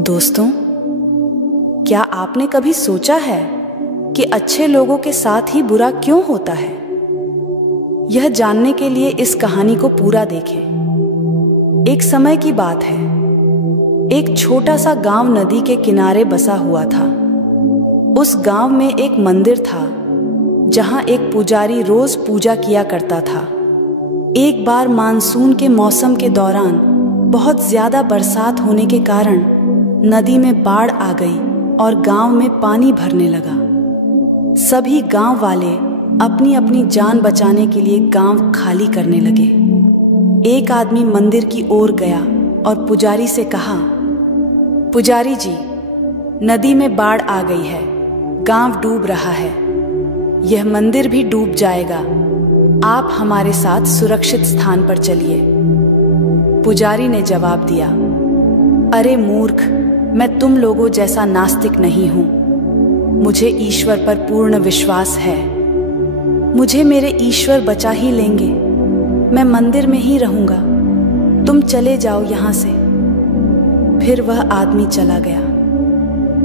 दोस्तों, क्या आपने कभी सोचा है कि अच्छे लोगों के साथ ही बुरा क्यों होता है? यह जानने के लिए इस कहानी को पूरा देखें। एक समय की बात है। एक छोटा सा गांव नदी के किनारे बसा हुआ था। उस गांव में एक मंदिर था जहां एक पुजारी रोज पूजा किया करता था। एक बार मानसून के मौसम के दौरान बहुत ज्यादा बरसात होने के कारण नदी में बाढ़ आ गई और गांव में पानी भरने लगा। सभी गांव वाले अपनी अपनी जान बचाने के लिए गांव खाली करने लगे। एक आदमी मंदिर की ओर गया और पुजारी से कहा, पुजारी जी, नदी में बाढ़ आ गई है, गांव डूब रहा है, यह मंदिर भी डूब जाएगा, आप हमारे साथ सुरक्षित स्थान पर चलिए। पुजारी ने जवाब दिया, अरे मूर्ख, मैं तुम लोगों जैसा नास्तिक नहीं हूं। मुझे ईश्वर पर पूर्ण विश्वास है। मुझे मेरे ईश्वर बचा ही लेंगे। मैं मंदिर में ही रहूंगा। तुम चले जाओ यहां से। फिर वह आदमी चला गया।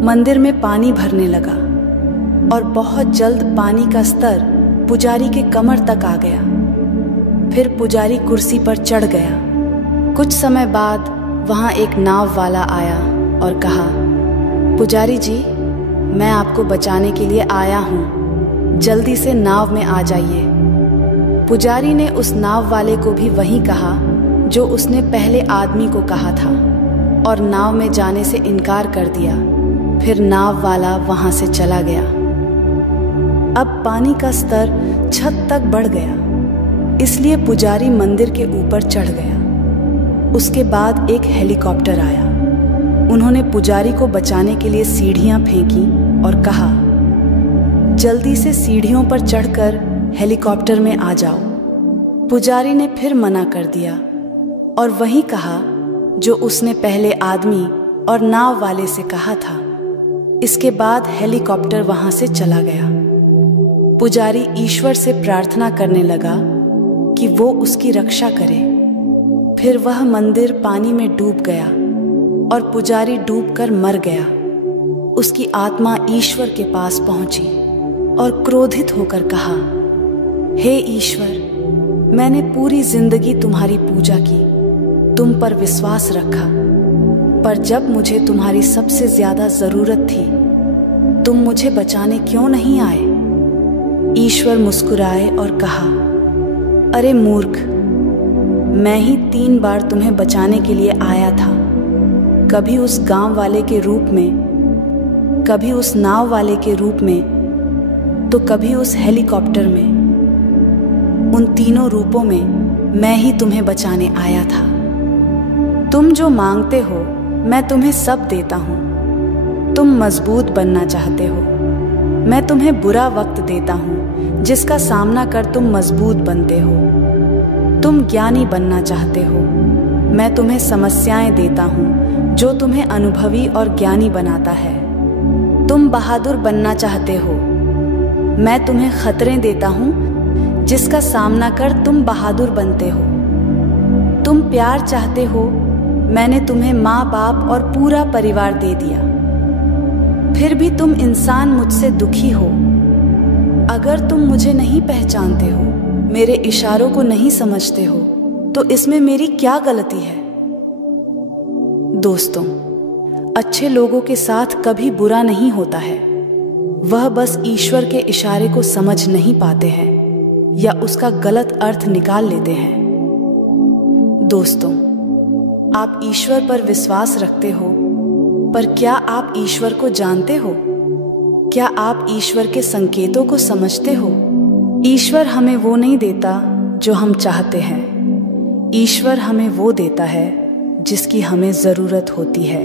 मंदिर में पानी भरने लगा और बहुत जल्द पानी का स्तर पुजारी के कमर तक आ गया। फिर पुजारी कुर्सी पर चढ़ गया। कुछ समय बाद वहां एक नाव वाला आया और कहा, पुजारी जी, मैं आपको बचाने के लिए आया हूं, जल्दी से नाव में आ जाइए। पुजारी ने उस नाव वाले को भी वही कहा जो उसने पहले आदमी को कहा था और नाव में जाने से इनकार कर दिया। फिर नाव वाला वहां से चला गया। अब पानी का स्तर छत तक बढ़ गया, इसलिए पुजारी मंदिर के ऊपर चढ़ गया। उसके बाद एक हेलीकॉप्टर आया। उन्होंने पुजारी को बचाने के लिए सीढ़ियां फेंकी और कहा, जल्दी से सीढ़ियों पर चढ़कर हेलीकॉप्टर में आ जाओ। पुजारी ने फिर मना कर दिया और वही कहा जो उसने पहले आदमी और नाव वाले से कहा था। इसके बाद हेलीकॉप्टर वहां से चला गया। पुजारी ईश्वर से प्रार्थना करने लगा कि वो उसकी रक्षा करे। फिर वह मंदिर पानी में डूब गया और पुजारी डूबकर मर गया। उसकी आत्मा ईश्वर के पास पहुंची और क्रोधित होकर कहा, हे ईश्वर, मैंने पूरी जिंदगी तुम्हारी पूजा की, तुम पर विश्वास रखा, पर जब मुझे तुम्हारी सबसे ज्यादा जरूरत थी, तुम मुझे बचाने क्यों नहीं आए? ईश्वर मुस्कुराए और कहा, अरे मूर्ख, मैं ही 3 बार तुम्हें बचाने के लिए आया था। कभी उस गांव वाले के रूप में, कभी उस नाव वाले के रूप में, तो कभी उस हेलीकॉप्टर में। उन तीनों रूपों में मैं ही तुम्हें बचाने आया था। तुम जो मांगते हो मैं तुम्हें सब देता हूं। तुम मजबूत बनना चाहते हो, मैं तुम्हें बुरा वक्त देता हूं जिसका सामना कर तुम मजबूत बनते हो। तुम ज्ञानी बनना चाहते हो, मैं तुम्हें समस्याएं देता हूं जो तुम्हें अनुभवी और ज्ञानी बनाता है। तुम बहादुर बनना चाहते हो, मैं तुम्हें खतरे देता हूं जिसका सामना कर तुम बहादुर बनते हो। तुम प्यार चाहते हो, मैंने तुम्हें माँ बाप और पूरा परिवार दे दिया। फिर भी तुम इंसान मुझसे दुखी हो। अगर तुम मुझे नहीं पहचानते हो, मेरे इशारों को नहीं समझते हो, तो इसमें मेरी क्या गलती है? दोस्तों, अच्छे लोगों के साथ कभी बुरा नहीं होता है। वह बस ईश्वर के इशारे को समझ नहीं पाते हैं या उसका गलत अर्थ निकाल लेते हैं। दोस्तों, आप ईश्वर पर विश्वास रखते हो, पर क्या आप ईश्वर को जानते हो? क्या आप ईश्वर के संकेतों को समझते हो? ईश्वर हमें वो नहीं देता जो हम चाहते हैं। ईश्वर हमें वो देता है जिसकी हमें जरूरत होती है।